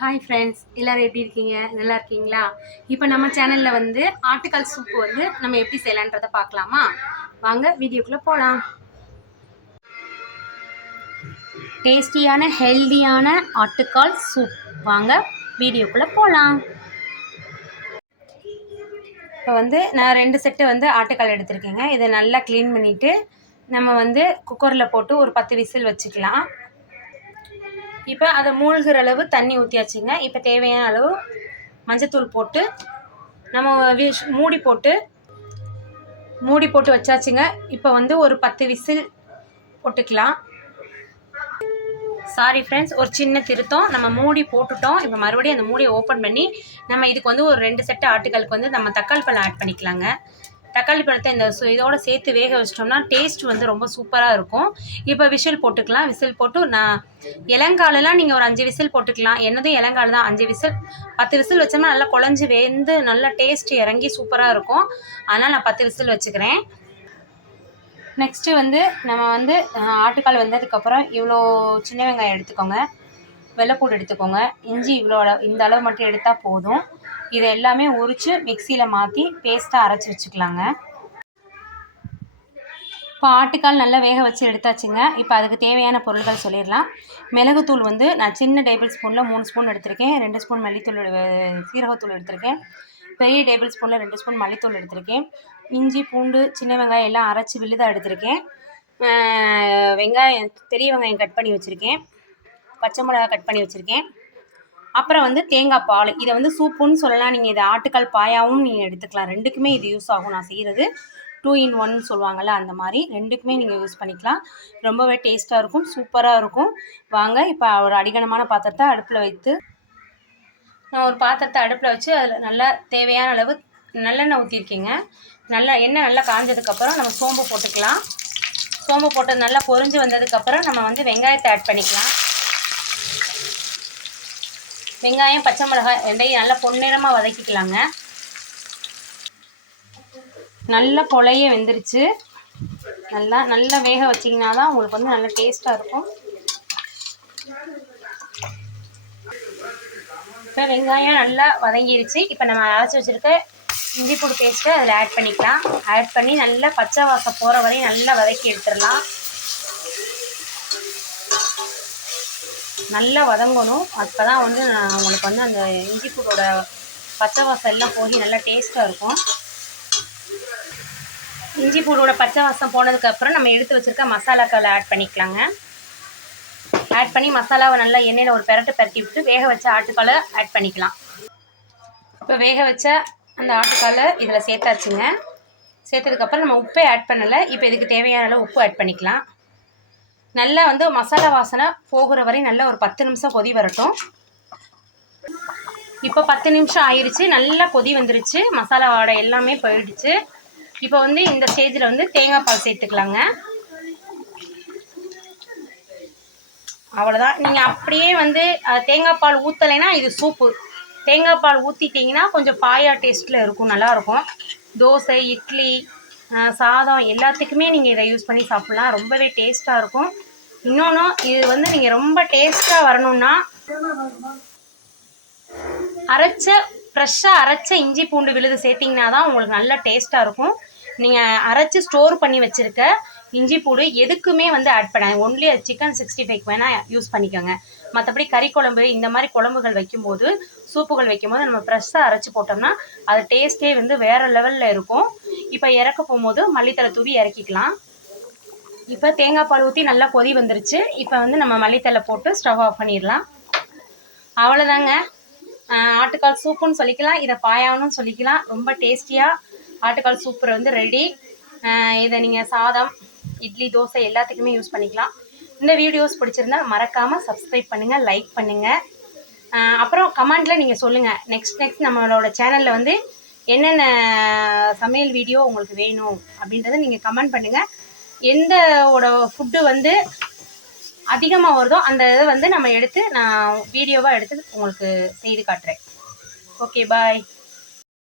Hi friends எல்லோரும் எப்படி இருக்கீங்க? நல்லா இருக்கீங்களா? இப்போ நம்ம சேனலில் வந்து ஆட்டுக்கால் சூப்பு வந்து நம்ம எப்படி செய்யலான்றதை பார்க்கலாமா? வாங்க வீடியோக்குள்ளே போகலாம் டேஸ்டியான ஹெல்தியான ஆட்டுக்கால் சூப் வாங்க வீடியோக்குள்ளே போகலாம் இப்போ வந்து நான் ரெண்டு செட்டு வந்து ஆட்டுக்கால் எடுத்திருக்கேங்க. இதை நல்லா க்ளீன் பண்ணிவிட்டு நம்ம வந்து குக்கரில் போட்டு ஒரு பத்து விசில் வச்சுக்கலாம். இப்போ அதை மூழ்கிற அளவு தண்ணி ஊற்றியாச்சுங்க இப்போ தேவையான அளவு மஞ்சத்தூள் போட்டு நம்ம விஷ் மூடி போட்டு மூடி போட்டு வச்சாச்சுங்க. இப்போ வந்து ஒரு பத்து விசில் போட்டுக்கலாம். சாரி ஃப்ரெண்ட்ஸ் ஒரு சின்ன திருத்தம். நம்ம மூடி போட்டுட்டோம். இப்போ மறுபடியும் அந்த மூடியை ஓப்பன் பண்ணி நம்ம இதுக்கு வந்து ஒரு ரெண்டு செட்டு ஆட்டுகளுக்கு வந்து நம்ம தக்காளி பழம் ஆட் பண்ணிக்கலாங்க. தக்காளி பழத்தை இந்த இதோட சேர்த்து வேக வச்சிட்டோம்னா டேஸ்ட் வந்து ரொம்ப சூப்பராக இருக்கும். இப்போ விசில் போட்டுக்கலாம். விசில் போட்டு நான் இளங்காலெலாம் நீங்கள் ஒரு அஞ்சு விசில் போட்டுக்கலாம். என்னதும் இளங்கால் தான். அஞ்சு விசில் பத்து விசில் வச்சோம்னா நல்லா குழஞ்சி வெந்து நல்லா டேஸ்ட் இறங்கி சூப்பராக இருக்கும். அதனால் நான் பத்து விசில் வச்சுக்கிறேன். நெக்ஸ்ட்டு வந்து நம்ம வந்து ஆட்டுக்கால் வந்ததுக்கப்புறம் இவ்வளோ சின்ன வெங்காயம் எடுத்துக்கோங்க. வெள்ளைப்பூடு எடுத்துக்கோங்க. இஞ்சி இவ்வளோ அளவு இந்த அளவு மட்டும் எடுத்தால் போதும். இதை எல்லாமே உரித்து மிக்சியில் மாற்றி பேஸ்ட்டாக அரைச்சி வச்சுக்கலாங்க. இப்போ ஆட்டுக்கால் நல்லா வேக வச்சு எடுத்தாச்சுங்க. இப்போ அதுக்கு தேவையான பொருட்கள் சொல்லிடலாம். மிளகுத்தூள் வந்து நான் சின்ன டேபிள் ஸ்பூனில் மூணு ஸ்பூன் எடுத்திருக்கேன். ரெண்டு ஸ்பூன் மல்லித்தூள் சீரகத்தூள் எடுத்திருக்கேன். பெரிய டேபிள் ஸ்பூனில் ரெண்டு ஸ்பூன் மல்லித்தூள் எடுத்திருக்கேன். இஞ்சி பூண்டு சின்ன வெங்காயம் எல்லாம் அரைச்சி விழுதாக எடுத்திருக்கேன். வெங்காயம் பெரிய வெங்காயம் கட் பண்ணி வச்சுருக்கேன். பச்சை மிளகா கட் பண்ணி வச்சுருக்கேன். அப்புறம் வந்து தேங்காய் பால். இதை வந்து சூப்புன்னு சொல்லலாம். நீங்கள் இதை ஆட்டுக்கால் பாயாவும் நீங்கள் எடுத்துக்கலாம். ரெண்டுக்குமே இது யூஸ் ஆகும். நான் செய்கிறது டூ இன் ஒன் சொல்லுவாங்கள்ல அந்த மாதிரி. ரெண்டுக்குமே நீங்கள் யூஸ் பண்ணிக்கலாம். ரொம்பவே டேஸ்ட்டாக இருக்கும். சூப்பராக இருக்கும். வாங்க இப்போ ஒரு அடிகனமான பாத்திரத்தை அடுப்பில் வைத்து நான் ஒரு பாத்திரத்தை அடுப்பில் வச்சு அதில் நல்லா தேவையான அளவு நல்லெண்ணெய் ஊற்றிருக்கீங்க நல்லா எண்ணெய் நல்லா காஞ்சதுக்கப்புறம் நம்ம சோம்பு போட்டுக்கலாம். சோம்பு போட்டு நல்லா பொறிஞ்சு வந்ததுக்கப்புறம் நம்ம வந்து வெங்காயத்தை ஆட் பண்ணிக்கலாம். வெங்காயம் பச்சை மிளகாய் ரெண்டையும் நல்லா பொன்னிறமாக வதக்கிக்கலாங்க. நல்லா கொலைய வெந்துருச்சு. நல்லா நல்லா வேக வச்சிங்கன்னா தான் உங்களுக்கு வந்து நல்லா டேஸ்ட்டாக இருக்கும். இப்போ வெங்காயம் நல்லா வதங்கிருச்சு. இப்போ நம்ம அரைச்சி வச்சுருக்க இஞ்சி பூடு பேஸ்ட்டை அதில் ஆட் பண்ணிக்கலாம். ஆட் பண்ணி நல்லா பச்சை வாசம் போகிற வரையும் நல்லா வதக்கி எடுத்துடலாம். நல்லா வதங்கணும். அப்போ தான் வந்து உங்களுக்கு வந்து அந்த இஞ்சி பூடோட பச்சை வாசம் எல்லாம் போய் நல்லா டேஸ்ட்டாக இருக்கும். இஞ்சி பூடோட பச்சை வாசம் போனதுக்கப்புறம் நம்ம எடுத்து வச்சுருக்க மசாலாக்களை ஆட் பண்ணிக்கலாங்க. ஆட் பண்ணி மசாலாவை நல்லா எண்ணெயில் ஒரு பெரட்டை பரட்டி விட்டு வேக வச்ச ஆட்டுக்காலை ஆட் பண்ணிக்கலாம். இப்போ வேக வச்ச அந்த ஆட்டுக்காலை இதில் சேர்த்தாச்சுங்க. சேர்த்ததுக்கப்புறம் நம்ம உப்பே ஆட் பண்ணலை. இப்போ இதுக்கு தேவையான அளவு உப்பு ஆட் பண்ணிக்கலாம். நல்லா வந்து மசாலா வாசனை போகிற வரை நல்லா ஒரு பத்து நிமிஷம் கொதி வரட்டும். இப்போ பத்து நிமிஷம் ஆயிடுச்சு நல்லா கொதி வந்துருச்சு மசாலா வாடை எல்லாமே போயிடுச்சு. இப்போ வந்து இந்த ஸ்டேஜில் வந்து தேங்காய் பால் சேர்த்துக்கலாங்க. அவ்வளோதான் நீங்கள் அப்படியே வந்து தேங்காய் பால் ஊற்றலைன்னா இது சூப்பு. தேங்காய் பால் ஊற்றிட்டிங்கன்னா கொஞ்சம் பாயா டேஸ்ட்டில் இருக்கும் நல்லாயிருக்கும் தோசை இட்லி சாதம் எல்லாத்துக்குமே நீங்கள் இதை யூஸ் பண்ணி சாப்பிட்லாம். ரொம்பவே டேஸ்ட்டாக இருக்கும். இன்னொன்று இது வந்து நீங்கள் ரொம்ப டேஸ்ட்டாக வரணும்னா அரைச்ச ஃப்ரெஷ்ஷாக அரைச்ச இஞ்சி பூண்டு விழுது சேர்த்திங்கன்னா தான் உங்களுக்கு நல்ல டேஸ்ட்டாக இருக்கும். நீங்கள் அரைச்சி ஸ்டோர் பண்ணி வச்சுருக்க இஞ்சி பூடு எதுக்குமே வந்து ஆட் பண்ண ஒன்லி சிக்கன் சிக்ஸ்டி ஃபைவ் வேணால் யூஸ் பண்ணிக்கோங்க. மற்றபடி கறி குழம்பு இந்த மாதிரி குழம்புகள் வைக்கும்போது சூப்புகள் வைக்கும்போது நம்ம ஃப்ரெஷ்ஷாக அரைச்சி போட்டோம்னா அது டேஸ்ட்டே வந்து வேறு லெவலில் இருக்கும். இப்போ இறக்க போகும்போது மல்லித்தலை தூவி இறக்கிக்கலாம். இப்போ தேங்காய் பால் ஊற்றி நல்லா கொதி வந்துருச்சு. இப்போ வந்து நம்ம மல்லித்தலை போட்டு ஸ்டவ் ஆஃப் பண்ணிடலாம். அவ்வளோதாங்க ஆட்டுக்கால் சூப்புன்னு சொல்லிக்கலாம். இதை பாயாவணும் சொல்லிக்கலாம். ரொம்ப டேஸ்டியாக ஆட்டுக்கால் சூப்பர் வந்து ரெடி. இதை நீங்கள் சாதம் இட்லி தோசை எல்லாத்துக்குமே யூஸ் பண்ணிக்கலாம். இந்த வீடியோஸ் பிடிச்சிருந்தா மறக்காமல் சப்ஸ்கிரைப் பண்ணுங்கள் லைக் பண்ணுங்கள் அப்புறம் கமெண்டில் நீங்கள் சொல்லுங்கள் நெக்ஸ்ட் நெக்ஸ்ட் நம்மளோட சேனலில் வந்து என்னென்ன சமையல் வீடியோ உங்களுக்கு வேணும் அப்படின்றத நீங்கள் கமெண்ட் பண்ணுங்கள் எந்த ஃபுட்டு வந்து அதிகமாக வருதோ அந்த இதை வந்து நம்ம எடுத்து நான் வீடியோவாக எடுத்து உங்களுக்கு செய்து காட்டுறேன். Okay bye